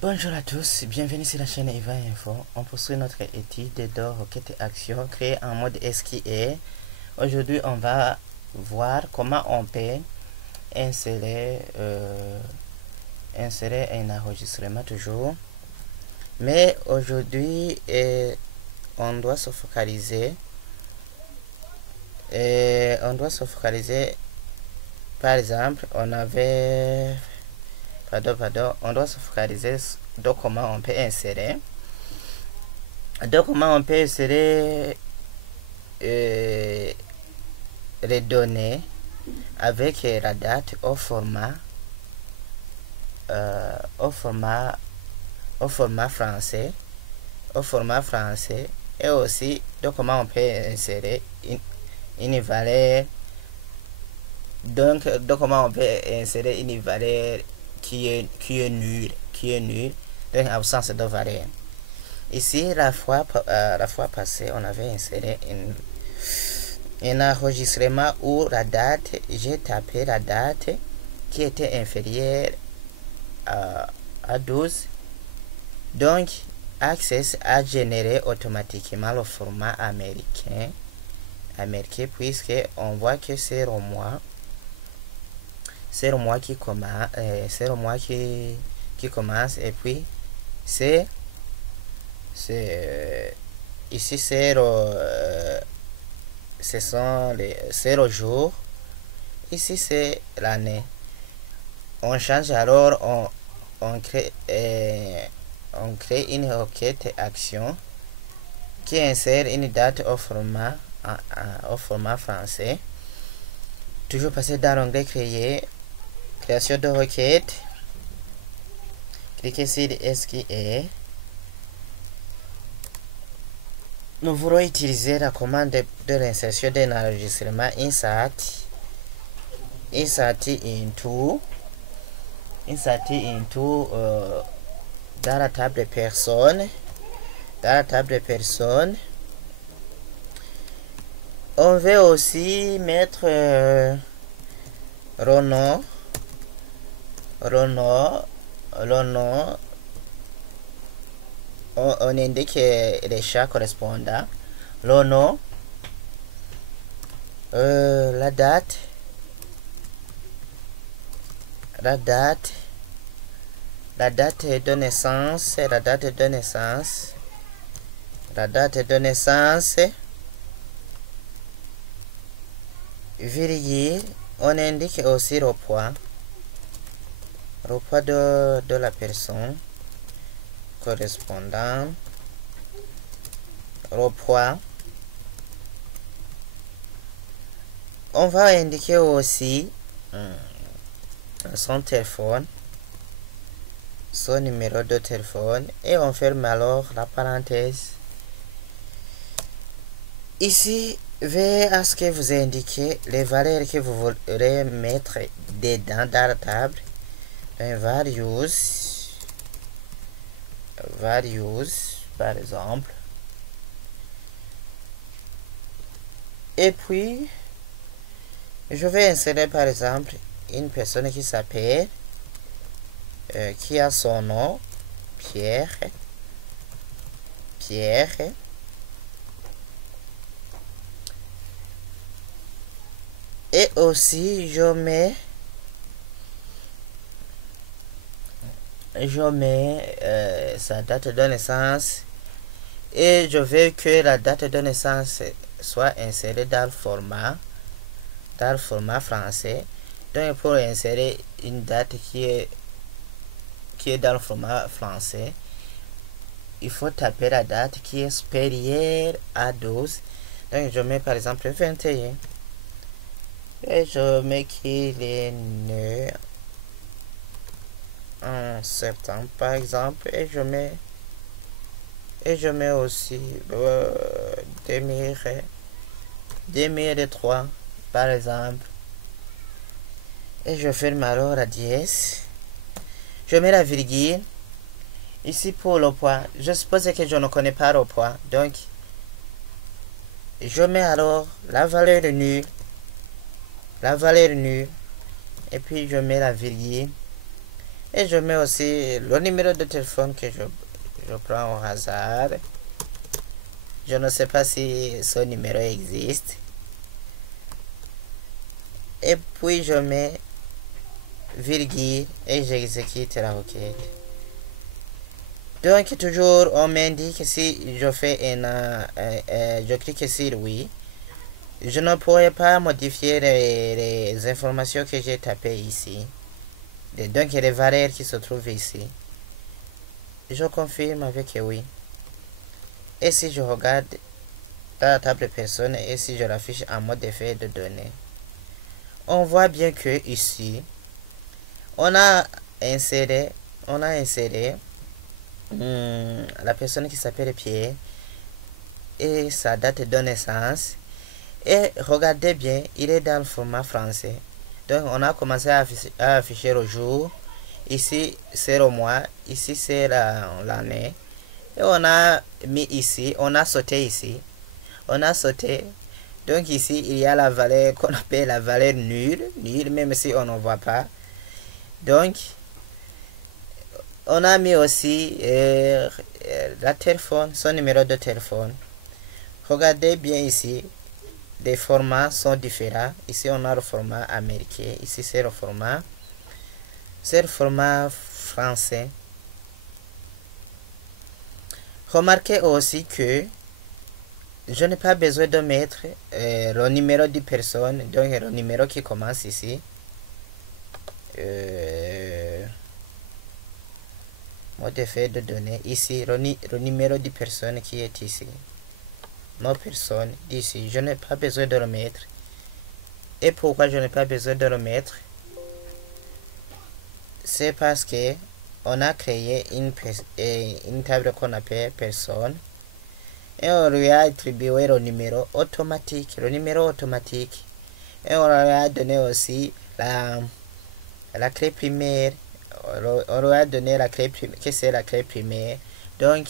Bonjour à tous, bienvenue sur la chaîne Eva Info. On poursuit notre étude de requête et action créée en mode SQL. Aujourd'hui, on va voir comment on peut insérer un enregistrement toujours. Mais aujourd'hui, on doit se focaliser. Par exemple, on doit se focaliser de comment on peut insérer. Les données avec la date au format français, et aussi de comment on peut insérer une valeur, donc de comment on peut insérer une valeur qui est nulle, donc absence de valeur. Ici, la fois passée, on avait inséré un enregistrement où la date, j'ai tapé la date qui était inférieure à 12. Donc, Access a généré automatiquement le format américain puisque on voit que c'est le mois qui commence, et puis ici c'est le jour, ici c'est l'année. On change, alors on crée une requête action qui insère une date au format français. Toujours passer dans l'onglet création de requête, cliquez sur SQL. Nous voulons utiliser la commande de l'insertion d'un enregistrement insert into dans la table de personnes. On veut aussi mettre le nom, on indique les champs correspondants, le nom, la date de naissance, virgule, on indique aussi le poids de la personne correspondant, le poids. On va indiquer aussi son téléphone, son numéro de téléphone, et on ferme alors la parenthèse. Ici, veuillez à ce que vous indiquez les valeurs que vous voudrez mettre dedans dans la table. Values par exemple, et puis je vais insérer par exemple une personne qui s'appelle qui a son nom Pierre, et aussi je mets sa date de naissance, et je veux que la date de naissance soit insérée dans le format français. Donc pour insérer une date qui est dans le format français, il faut taper la date qui est supérieure à 12. Donc je mets par exemple 21, et je mets qu'il est né en septembre par exemple, et je mets aussi 2003 par exemple, et je ferme alors la dièse. Je mets la virgule. Ici pour le poids, je suppose que je ne connais pas le poids, donc je mets alors la valeur nulle, et puis je mets la virgule. Et je mets aussi le numéro de téléphone que je prends au hasard. Je ne sais pas si ce numéro existe. Et puis je mets virgule et j'exécute la requête. Donc toujours on m'indique si je fais je clique sur oui. Je ne pourrais pas modifier les informations que j'ai tapées ici. Donc les valeurs qui se trouvent ici. Je confirme avec oui. Et si je regarde dans la table personne et si je l'affiche en mode effet de données, on voit bien que ici on a inséré la personne qui s'appelle Pierre et sa date de naissance. Et regardez bien, il est dans le format français. Donc on a commencé à afficher le jour. Ici c'est le mois, ici c'est l'année. Et on a mis ici, on a sauté ici. On a sauté. Donc ici il y a la valeur qu'on appelle la valeur nulle, même si on ne voit pas. Donc on a mis aussi la téléphone, son numéro de téléphone. Regardez bien ici, les formats sont différents. Ici on a le format américain, ici c'est le format français. Remarquez aussi que je n'ai pas besoin de mettre le numéro de personne, donc le numéro qui commence ici. Mode d'effet de données ici, le numéro de personne qui est ici. Nos personnes ici, je n'ai pas besoin de le mettre. Et pourquoi je n'ai pas besoin de le mettre? C'est parce que on a créé une table qu'on appelle personne et on lui a attribué le numéro automatique, et on lui a donné aussi la clé primaire. On lui a donné la clé primaire, que c'est la clé primaire. Donc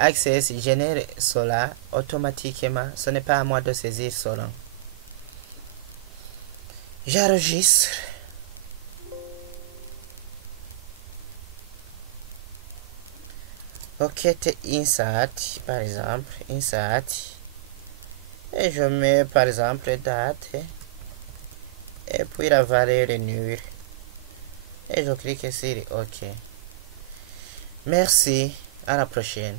Access génère cela automatiquement. Ce n'est pas à moi de saisir cela. J'enregistre. Requête insert, par exemple, insert. Et je mets par exemple date. Et puis la valeur est nulle. Et je clique sur OK. Merci. À la prochaine.